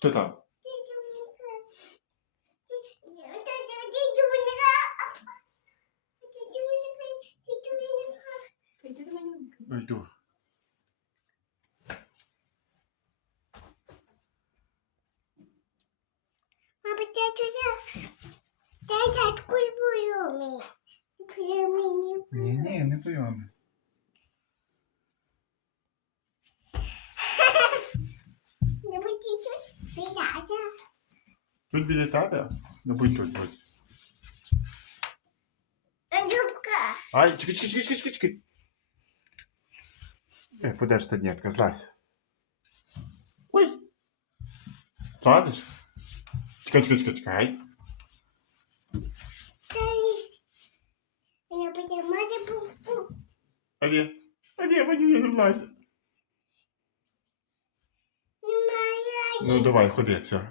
Хто там? Та йди до малюнка. Ну, Йду. Мама, тетя, тетя, кульбую ми. Пельмені. Ні, ні, не прийоми. Тут біля тата? Ну будь тут, будь. Зубка. Ай, чекай, чекай, чекай, чекай, чекай. Е, подержи, та дітка, злазь. Ой. Злазиш? Чекай, чекай, чекай, чекай. Таїсь. Вона буде мати пупу. А де? А де, Ванюня, не влазь. Немає. Ну давай, ходи, все.